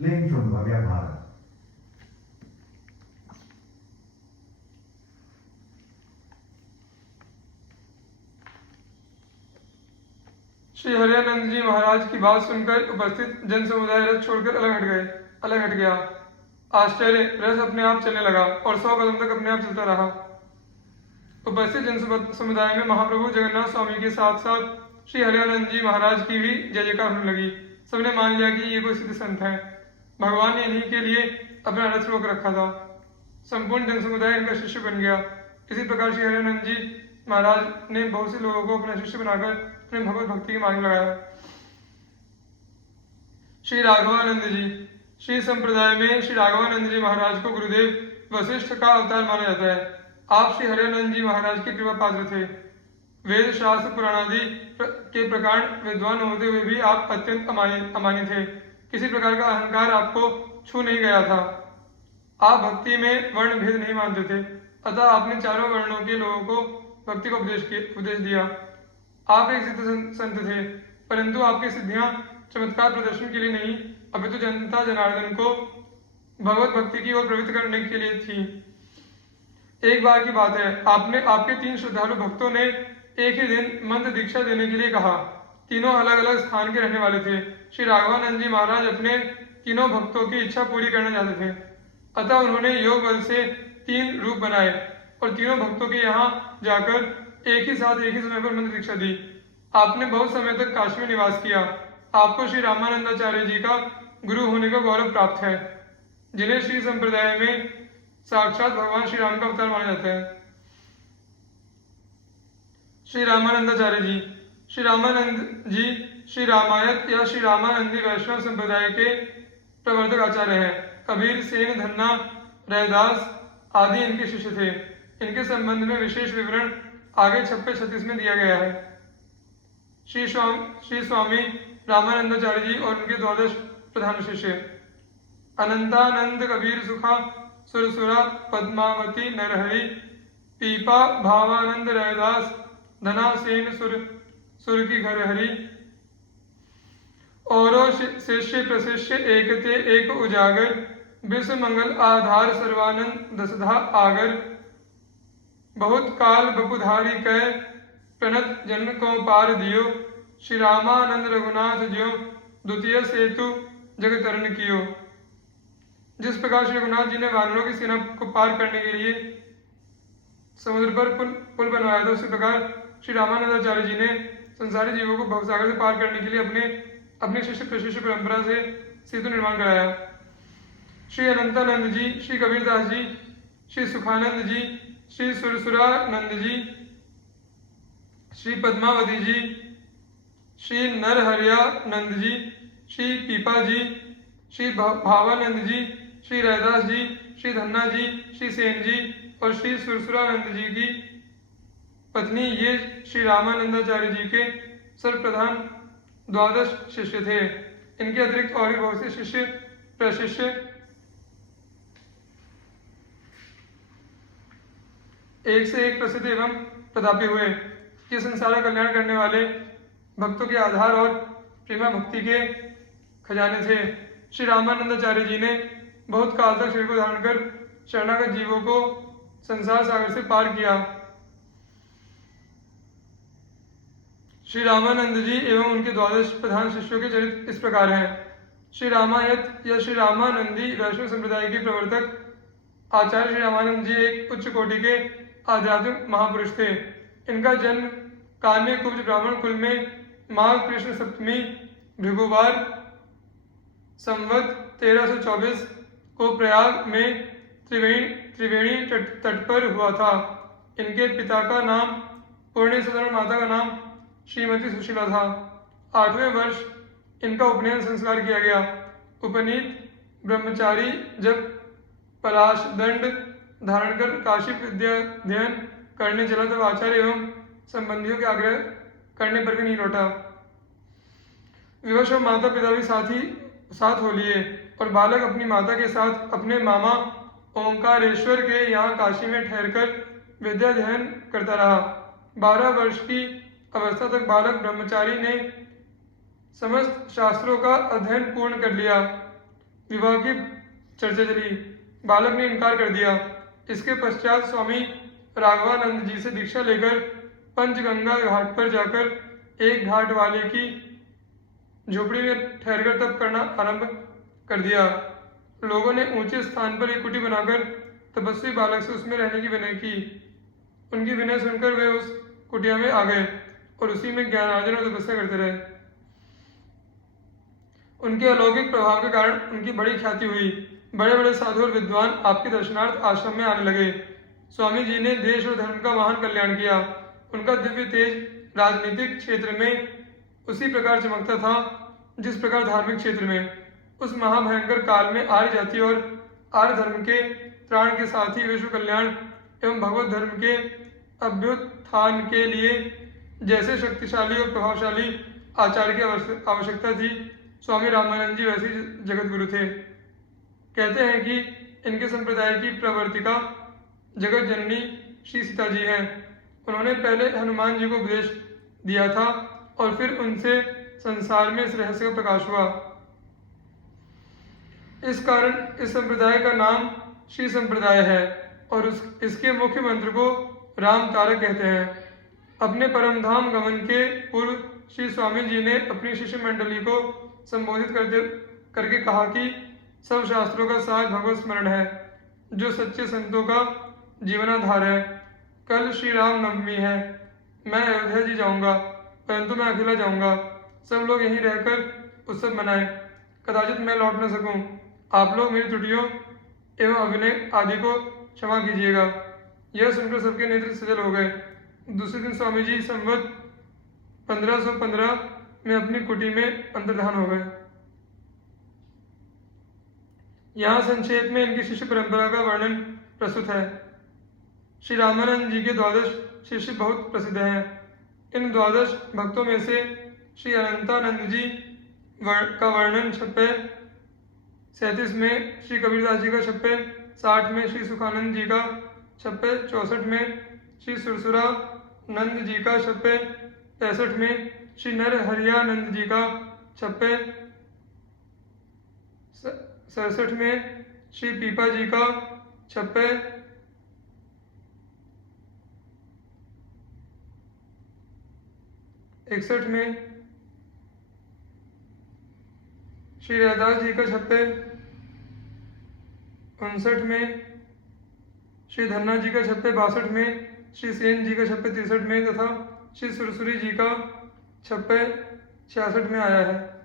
Link from Bhavya Bharat. Shri हरियानंद जी महाराज की बात सुनकर उपस्थित जन समुदाय रथ छोड़कर अलग हट गया। आश्चर्य, रथ अपने आप चलने लगा और 100 कदम तक अपने आप चलता रहा। उपस्थित जन समुदाय में महाप्रभु जगन्नाथ स्वामी के साथ साथ श्री हरियानंद जी महाराज की भी जय जयकार होने लगी। सबने मान लिया कि ये कोई सिद्ध संत है। भगवान ने इन्हीं के लिए अपना रथ रोक रखा था। संपूर्ण जन समुदाय इनका शिष्य बन गया। इसी प्रकार श्री हरियानंद जी महाराज ने बहुत से लोगों को अपना शिष्य बनाकर अपने भगवत भक्ति के मार्ग में लगाया। श्री राघवानंद जी, श्री संप्रदाय में श्री राघवानंद जी महाराज को गुरुदेव वशिष्ठ का अवतार माना जाता है। आप श्री हरियानंद जी महाराज के कृपा पात्र थे। वेद शास्त्र पुराणादि के प्रकार विद्वान होते हुए भी आप अत्यंत अमानी थे। किसी प्रकार का अहंकार आपको छू नहीं गया था। आप भक्ति में वर्ण भेद नहीं मानते थे, अतः आपने चारों वर्णों के लोगों को भक्ति का उपदेश दिया। आप एक सिद्ध संत थे, परंतु आपकी सिद्धियां चमत्कार प्रदर्शन के लिए नहीं, अपितु जनता जनार्दन को भगवत भक्ति की ओर प्रवृत्त करने के लिए थी। एक बार की बात है, आपके 3 श्रद्धालु भक्तों ने एक ही दिन मंत्र दीक्षा देने के लिए कहा। तीनों अलग अलग स्थान के रहने वाले थे। श्री राघवानंद जी महाराज अपने तीनों भक्तों की इच्छा पूरी करना चाहते थे, अतः उन्होंने योग बल से 3 रूप बनाए और तीनों भक्तों के यहाँ जाकर एक ही समय पर मंत्र दीक्षा दी। आपने बहुत समय तक काशी में निवास किया। आपको श्री रामानंदाचार्य जी का गुरु होने का गौरव प्राप्त है, जिन्हें श्री संप्रदाय में साक्षात भगवान श्री राम का अवतार माना जाता है। श्री रामानंदाचार्य जी, श्री रामानंद जी श्री रामायत या श्री रामानंदी वैष्णव संप्रदाय के प्रवर्तक आचार्य हैं। कबीर, सेन, धन्ना, रैदास आदि इनके शिष्य थे। इनके संबंध में विशेष विवरण आगे 26-36 में दिया गया है। श्री स्वामी रामानंदाचार्य जी और उनके 12 प्रधान शिष्य अनंतानंद, कबीर, सुखा, सुरसुरा, पद्मावती, नरहरि, पीपा, भावानंद, रैदास, धना, सेन, सुर की घर हरि, औरो शिष्य प्रशिष्य एकते एक उजागर, विश्व मंगल आधार सर्वानंद दसधा आगर, बहुत काल बपुधारी कै प्रणत जन को पार दियो, श्री रामानंद रघुनाथ ज्यो द्वितीय सेतु जग तरण कियो। जिस प्रकार श्री रघुनाथ जी ने वानरों की सेना को पार करने के लिए समुद्र पर पुल बनवाया था, उसी प्रकार श्री रामानंदाचार्य जी ने संसारी जीवों को भवसागर से पार करने के लिए अपने शिष्य प्रशिष्य परंपरा से सेतु निर्माण कराया। श्री अनंतानंद जी, श्री कबीरदास जी, श्री सुखानंद जी, श्री सुरसुरानंद जी, श्री पद्मावती जी, श्री नरहरियानंद जी, श्री पीपा जी, श्री भावानंद जी, श्री रैदास जी, श्री धन्ना जी, श्री सेन जी और श्री सुरसुरानंद जी की पत्नी ये श्री रामानंदाचार्य जी के सर्वप्रधान 12 शिष्य थे। इनके अतिरिक्त और भी बहुत से शिष्य प्रशिष्य एक से एक प्रसिद्ध एवं प्रतापी हुए। ये संसार का कल्याण करने वाले भक्तों के आधार और प्रेमा भक्ति के खजाने थे। श्री रामानंदाचार्य जी ने बहुत काल तक शरीर को धारण कर शरणागत जीवों को संसार सागर से पार किया। श्री रामानंद जी एवं उनके 12 प्रधान शिष्यों के चरित्र इस प्रकार हैं। श्री रामायत या श्री रामानंदी वैष्णव संप्रदाय के प्रवर्तक आचार्य श्री रामानंद जी एक उच्च कोटि के आध्यात्मिक महापुरुष थे। इनका जन्म कान्य कुब्ज ब्राह्मण कुल में माघ कृष्ण सप्तमी भृगुवार संवत 1324 को प्रयाग में त्रिवेणी तट पर हुआ था। इनके पिता का नाम पूर्णे सदन और माता का नाम श्रीमती सुशीला था। 8वें वर्ष इनका उपनयन संस्कार किया गया। उपनीत ब्रह्मचारी जब पलाश दंड धारण कर काशी विद्या अध्ययन करने चला तब आचार्य एवं संबंधियों के आग्रह करने पर भी नहीं लौटा। विवश माता पिता भी साथ हो लिए और बालक अपनी माता के साथ अपने मामा ओंकारेश्वर के यहाँ काशी में ठहरकर विद्याध्ययन करता रहा। 12 वर्ष की अवस्था तक बालक ब्रह्मचारी ने समस्त शास्त्रों का अध्ययन पूर्ण कर लिया। विवाह की चर्चा चली। बालक ने इनकार कर दिया। इसके पश्चात स्वामी राघवानंद जी से दीक्षा लेकर पंचगंगा घाट पर जाकर एक घाट वाले की झोपड़ी में ठहरकर तप करना आरंभ कर दिया। लोगों ने ऊंचे स्थान पर एक कुटी बनाकर तपस्वी बालक से उसमें रहने की विनय की। उनकी विनय सुनकर वे उस कुटिया में आ गए और उसी में ज्ञानार्जन और तपस्या करते रहे। उनके अलौकिक प्रभाव के कारण उनकी बड़ी ख्याति हुई। बड़े बड़े साधु और विद्वान आपके दर्शनार्थ आश्रम में आने लगे। स्वामी जी ने देश और धर्म का महान कल्याण किया। उनका दिव्य तेज राजनीतिक क्षेत्र में उसी प्रकार चमकता था जिस प्रकार धार्मिक क्षेत्र में। उस महाभयंकर काल में आर्य जाति और आर्य धर्म के त्राण के साथ ही विश्व कल्याण एवं भगवत धर्म के अभ्युत्थान के लिए जैसे शक्तिशाली और प्रभावशाली आचार्य की आवश्यकता थी, स्वामी रामानंद जी वैसे जगत गुरु थे। कहते हैं कि इनके संप्रदाय की प्रवर्तिका जगत जननी श्री सीता जी हैं। उन्होंने पहले हनुमान जी को उपदेश दिया था और फिर उनसे संसार में इस रहस्य का प्रकाश हुआ। इस कारण इस संप्रदाय का नाम श्री संप्रदाय है और इसके मुख्य मंत्र को राम तारक कहते हैं। अपने परम धाम गमन के पूर्व श्री स्वामी जी ने अपनी शिष्य मंडली को संबोधित करके कहा कि सब शास्त्रों का सार भगवत स्मरण है, जो सच्चे संतों का जीवनाधार है। कल श्री राम नवमी है। मैं अयोध्या जी जाऊंगा, परंतु मैं अकेला जाऊंगा। सब लोग यहीं रहकर उत्सव मनाएं। कदाचित मैं लौट न सकूं। आप लोग मेरी त्रुटियों एवं अभिनय आदि को क्षमा कीजिएगा। यह सुनकर सबके नेत्र सजल हो गए। दूसरे दिन स्वामी जी संवत 1515 में अपनी कुटी में अंतर्धान हो गए। यहाँ संक्षेप में इनकी शिष्य परंपरा का वर्णन प्रस्तुत है। श्री रामानंद जी के 12 शिष्य बहुत प्रसिद्ध हैं। इन 12 भक्तों में से श्री अनंतानंद जी का वर्णन 37 में, श्री कबीरदास जी का 60 में, श्री सुखानंद जी का 64 में, श्री सुरसुरानंद जी का 65 में, श्री नरहरियानंद जी का 67 में, श्री पीपा जी का 61 में, श्री रैदास जी का 59 में, श्री धन्ना जी का 62 में, श्री सेन जी का 63 में तथा श्री सुरसुरी जी का 66 में आया है।